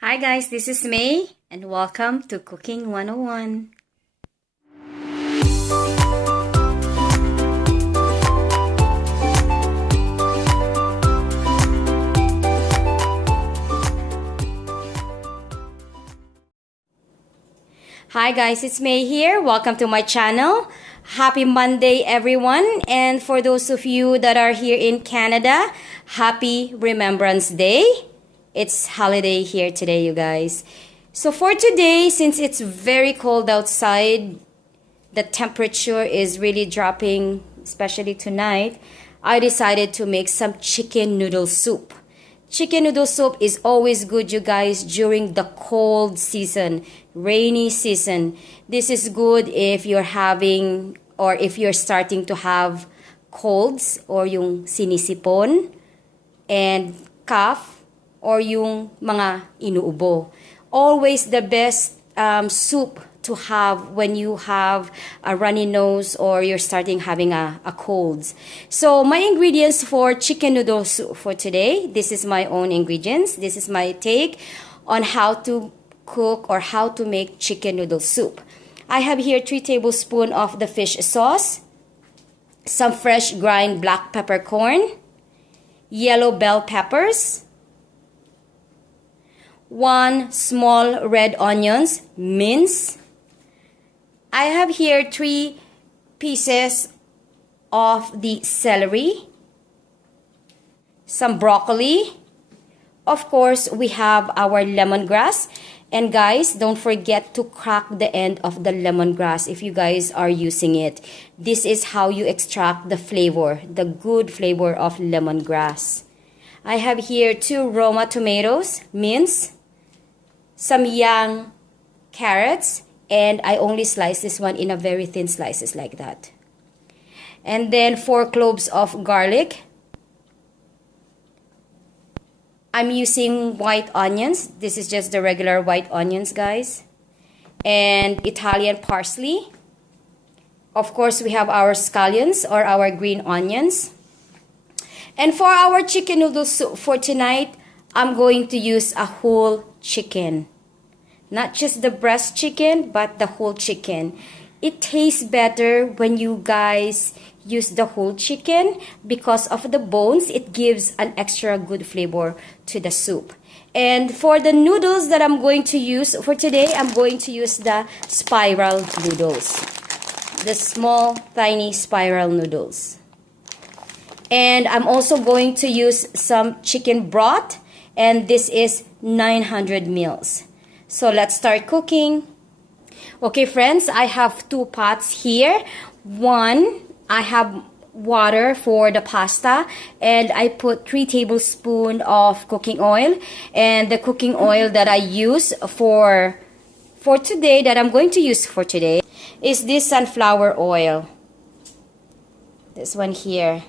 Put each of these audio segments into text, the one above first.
Hi guys, this is May and welcome to Cooking 101. Hi guys, it's May here. Welcome to my channel. Happy Monday everyone, and for those of you that are here in Canada, happy Remembrance Day. It's holiday here today, you guys. So for today, since it's very cold outside, the temperature is really dropping, especially tonight, I decided to make some chicken noodle soup. Chicken noodle soup is always good, you guys, during the cold season, rainy season. This is good if you're having or if you're starting to have colds or yung sinisipon and cough or yung mga inuubo. Always the best soup to have when you have a runny nose or you're starting having a cold. So my ingredients for chicken noodle soup for today, this is my own ingredients. This is my take on how to cook or how to make chicken noodle soup. I have here 3 tablespoons of the fish sauce, some fresh grind black peppercorn, yellow bell peppers, 1 small red onions, minced. I have here 3 pieces of the celery, some broccoli. Of course, we have our lemongrass. And guys, don't forget to crack the end of the lemongrass if you guys are using it. This is how you extract the flavor, the good flavor of lemongrass. I have here 2 Roma tomatoes, minced, some young carrots, and I only slice this one in a very thin slices like that. And then 4 cloves of garlic. I'm using white onions. This is just the regular white onions, guys. And Italian parsley. Of course, we have our scallions or our green onions. And for our chicken noodle soup for tonight, I'm going to use a whole chicken. Not just the breast chicken, but the whole chicken. It tastes better when you guys use the whole chicken because of the bones. It gives an extra good flavor to the soup. And for the noodles that I'm going to use for today, I'm going to use the spiral noodles. The small, tiny spiral noodles. And I'm also going to use some chicken broth. And this is 900 mils. So let's start cooking. Okay, friends, I have 2 pots here. One, I have water for the pasta, and I put 3 tablespoons of cooking oil. And the cooking oil that I use for today, that I'm going to use for today, is this sunflower oil. This one here.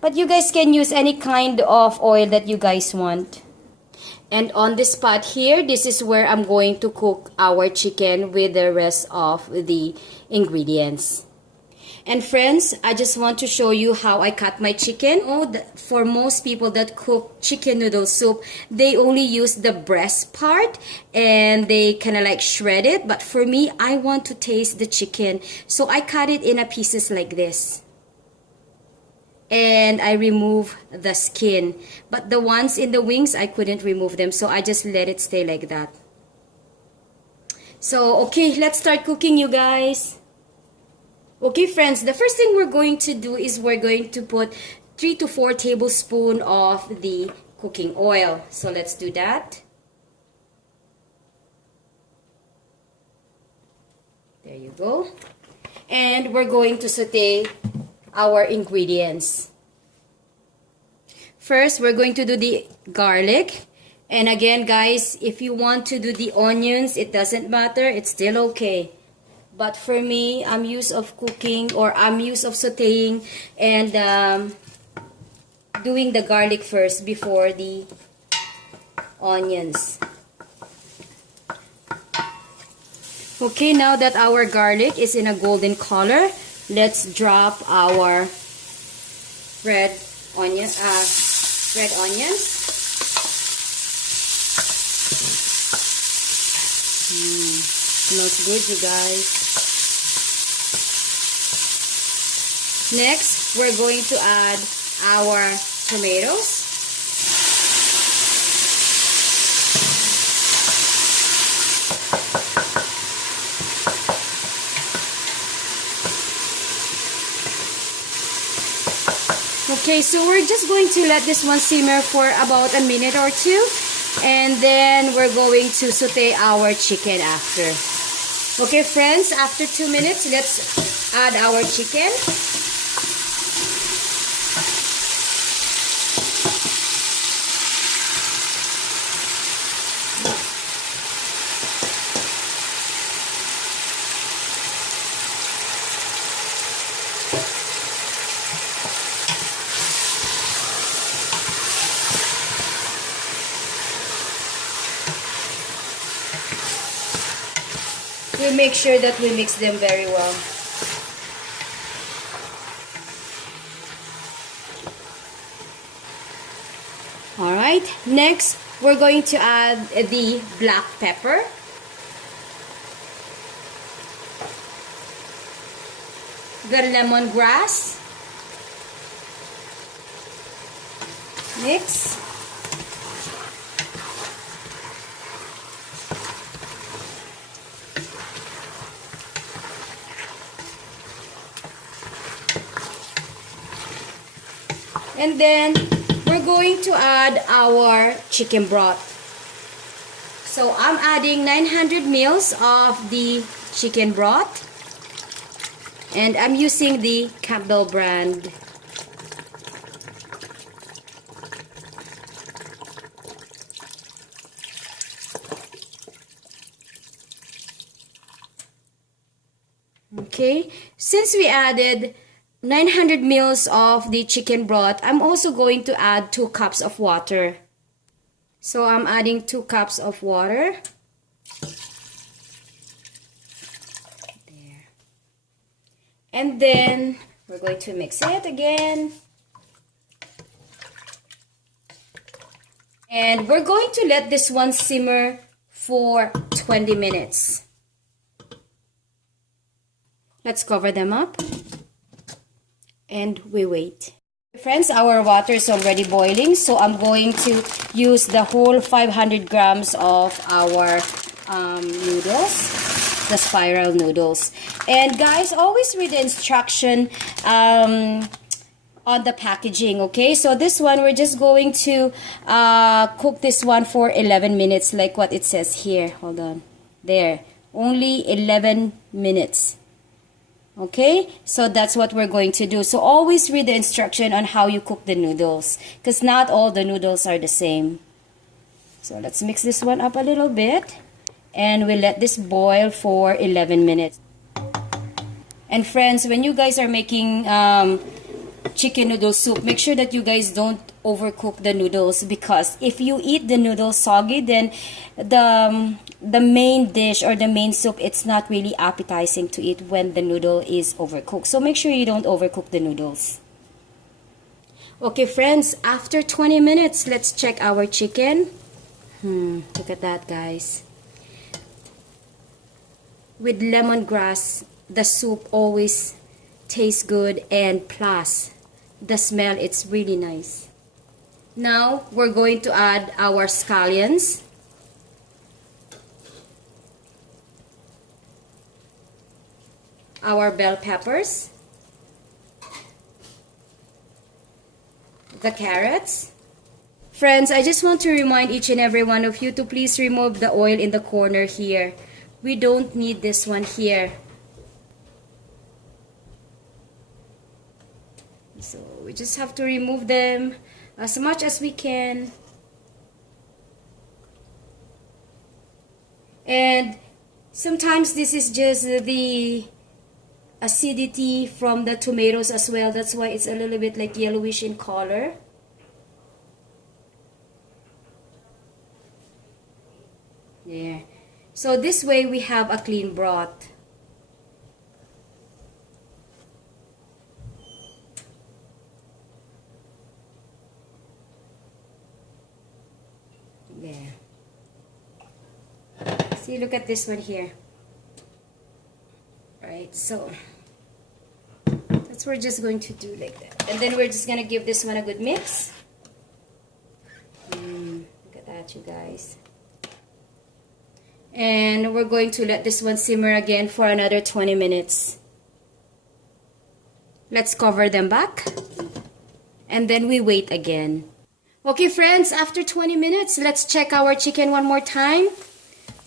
But you guys can use any kind of oil that you guys want. And on this pot here, this is where I'm going to cook our chicken with the rest of the ingredients. And friends, I just want to show you how I cut my chicken. For most people that cook chicken noodle soup, they only use the breast part and they kind of like shred it. But for me, I want to taste the chicken. So I cut it in pieces like this. And I remove the skin. But the ones in the wings, I couldn't remove them. So I just let it stay like that. So, okay, let's start cooking, you guys. Okay, friends, the first thing we're going to do is we're going to put 3 to 4 tablespoons of the cooking oil. So let's do that. There you go. And we're going to saute our ingredients. First, we're going to do the garlic. And again, guys, if you want to do the onions, it doesn't matter. It's still okay. But for me, I'm used of cooking or I'm used of sauteing and doing the garlic first before the onions. Okay, now that our garlic is in a golden color, let's drop our red onions. Smells good, you guys. Next, we're going to add our tomatoes. Okay, so we're just going to let this one simmer for about a minute or two. And then we're going to saute our chicken after. Okay, friends, after 2 minutes, let's add our chicken. We make sure that we mix them very well. Alright, next we're going to add the black pepper. The lemongrass. Mix. And then we're going to add our chicken broth. So I'm adding 900 ml of the chicken broth. And I'm using the Campbell brand. Okay, since we added 900 ml of the chicken broth, I'm also going to add 2 cups of water. So I'm adding 2 cups of water. There. And then we're going to mix it again. And we're going to let this one simmer for 20 minutes. Let's cover them up. And we wait. Friends, our water is already boiling, so I'm going to use the whole 500 grams of our noodles, the spiral noodles. And guys, always read the instruction on the packaging, okay? So this one, we're just going to cook this one for 11 minutes, like what it says here. Hold on. There. Only 11 minutes. Okay, so that's what we're going to do. So always read the instruction on how you cook the noodles, because not all the noodles are the same. So let's mix this one up a little bit, and we'll let this boil for 11 minutes. And friends, when you guys are making chicken noodle soup, make sure that you guys don't overcook the noodles, because if you eat the noodles soggy, then the main dish or the main soup, it's not really appetizing to eat when the noodle is overcooked. So make sure you don't overcook the noodles. Okay friends, after 20 minutes, let's check our chicken. Look at that, guys. With lemongrass, the soup always tastes good, and plus the smell, it's really nice. Now we're going to add our scallions. Our bell peppers, the carrots. Friends, I just want to remind each and every one of you to please remove the oil in the corner here. We don't need this one here. So we just have to remove them as much as we can. And sometimes this is just the acidity from the tomatoes as well. That's why it's a little bit like yellowish in color. There. So this way we have a clean broth. There. See, look at this one here. Right, so that's what we're just going to do like that. And then we're just going to give this one a good mix. Look at that, you guys. And we're going to let this one simmer again for another 20 minutes. Let's cover them back. And then we wait again. Okay, friends, after 20 minutes, let's check our chicken one more time.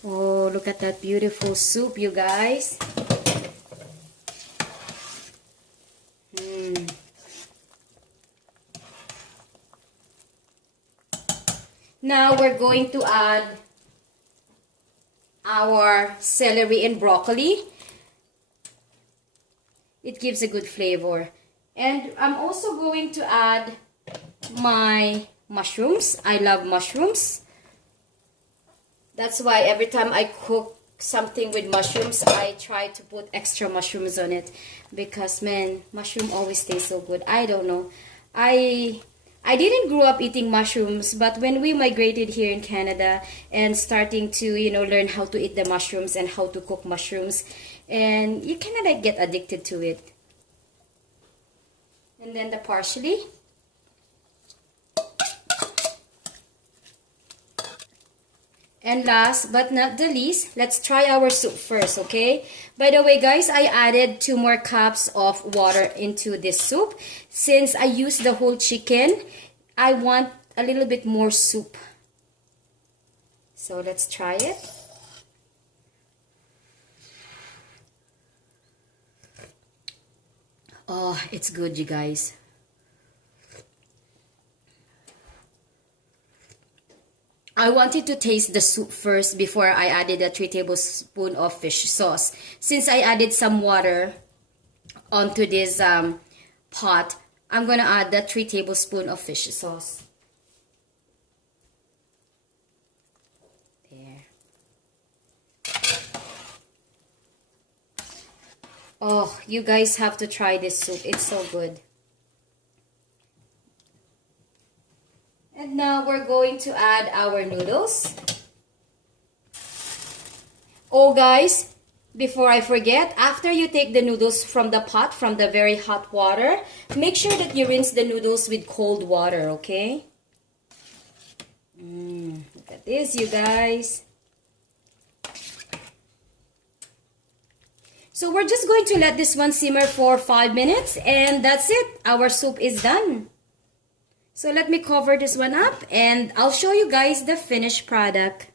Oh, look at that beautiful soup, you guys. Now we're going to add our celery and broccoli. It gives a good flavor. And I'm also going to add my mushrooms. I love mushrooms. That's why every time I cook something with mushrooms, I try to put extra mushrooms on it. Because, man, mushroom always tastes so good. I don't know. I didn't grow up eating mushrooms, but when we migrated here in Canada and starting to, you know, learn how to eat the mushrooms and how to cook mushrooms, and you kind of like get addicted to it. And then the parsley. And last but not the least, let's try our soup first, okay? By the way, guys, I added 2 more cups of water into this soup. Since I used the whole chicken, I want a little bit more soup. So let's try it. Oh, it's good, you guys. I wanted to taste the soup first before I added a 3 tablespoons of fish sauce. Since I added some water onto this pot, I'm gonna add the 3 tablespoons of fish sauce. There. Oh, you guys have to try this soup. It's so good. And now we're going to add our noodles. Oh guys, before I forget, after you take the noodles from the pot, from the very hot water, make sure that you rinse the noodles with cold water, okay? Look at this, you guys. So we're just going to let this one simmer for 5 minutes, and that's it. Our soup is done. So let me cover this one up and I'll show you guys the finished product.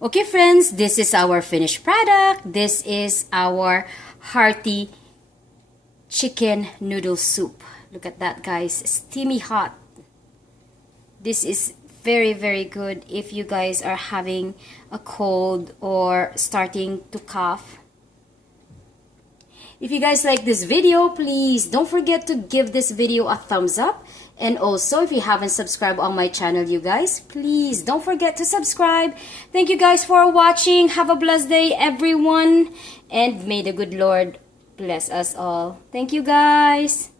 Okay, friends, this is our finished product. This is our hearty chicken noodle soup. Look at that, guys. Steamy hot. This is very, very good if you guys are having a cold or starting to cough. If you guys like this video, please don't forget to give this video a thumbs up. And also, if you haven't subscribed on my channel, you guys, please don't forget to subscribe. Thank you guys for watching. Have a blessed day, everyone. And may the good Lord bless us all. Thank you, guys.